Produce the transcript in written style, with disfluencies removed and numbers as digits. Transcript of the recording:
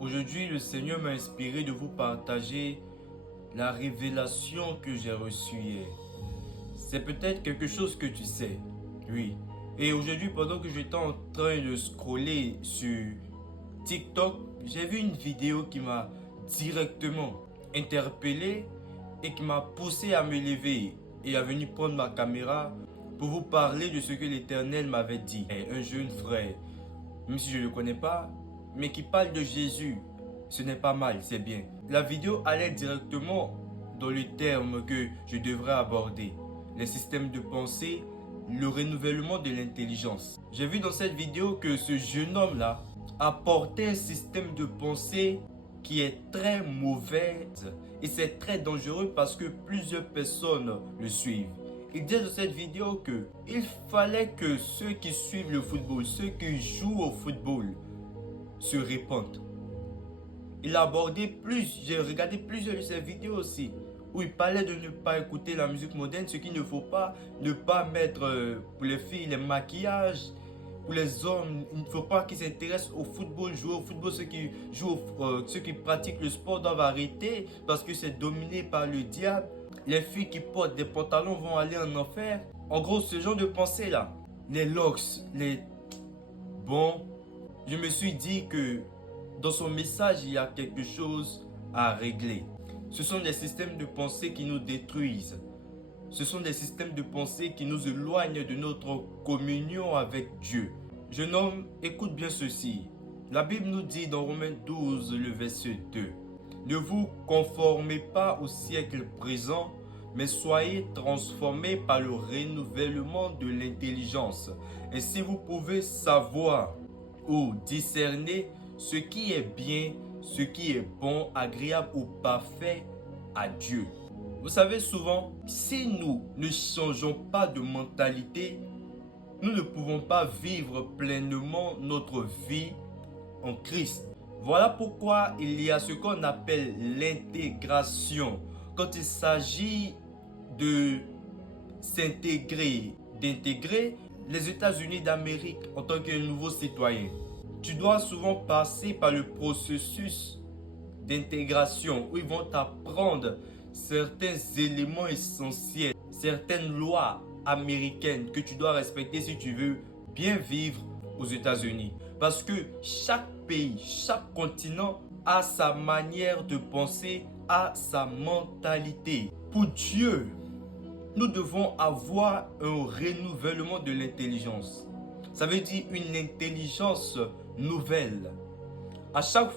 Aujourd'hui, le Seigneur m'a inspiré de vous partager la révélation que j'ai reçue hier. C'est peut-être quelque chose que tu sais, oui. Et aujourd'hui, pendant que j'étais en train de scroller sur TikTok, j'ai vu une vidéo qui m'a directement interpellé et qui m'a poussé à me lever et à venir prendre ma caméra pour vous parler de ce que l'Éternel m'avait dit. Et un jeune frère, même si je ne le connais pas, mais qui parle de Jésus, ce n'est pas mal, c'est bien. La vidéo allait directement dans le terme que je devrais aborder. Les systèmes de pensée, le renouvellement de l'intelligence. J'ai vu dans cette vidéo que ce jeune homme-là apportait un système de pensée qui est très mauvais et c'est très dangereux parce que plusieurs personnes le suivent. Il dit dans cette vidéo que il fallait que ceux qui suivent le football, ceux qui jouent au football, se répandent. Il a abordé j'ai regardé plusieurs de ses vidéos aussi, où il parlait de ne pas écouter la musique moderne, ce qu'il ne faut pas, ne pas mettre pour les filles les maquillages, pour les hommes, il ne faut pas qu'ils s'intéressent au football, jouer au football, ceux qui pratiquent le sport doivent arrêter parce que c'est dominé par le diable. Les filles qui portent des pantalons vont aller en enfer. En gros, ce genre de pensée là, les locks, Bon, je me suis dit que dans son message, il y a quelque chose à régler. Ce sont des systèmes de pensée qui nous détruisent. Ce sont des systèmes de pensée qui nous éloignent de notre communion avec Dieu. Jeune homme, écoute bien ceci. La Bible nous dit dans Romains 12, le verset 2. Ne vous conformez pas au siècle présent, mais soyez transformés par le renouvellement de l'intelligence. Et si vous pouvez savoir ou discerner ce qui est bien, ce qui est bon, agréable ou parfait à Dieu. Vous savez, souvent, si nous ne changeons pas de mentalité, nous ne pouvons pas vivre pleinement notre vie en Christ. Voilà pourquoi il y a ce qu'on appelle l'intégration. Quand il s'agit de s'intégrer, d'intégrer les États-Unis d'Amérique en tant que nouveau citoyen, tu dois souvent passer par le processus d'intégration où ils vont t'apprendre certains éléments essentiels, certaines lois américaines que tu dois respecter si tu veux bien vivre aux États-Unis. Parce que chaque pays, chaque continent a sa manière de penser, a sa mentalité. Pour Dieu, nous devons avoir un renouvellement de l'intelligence. Ça veut dire une intelligence nouvelle. À chaque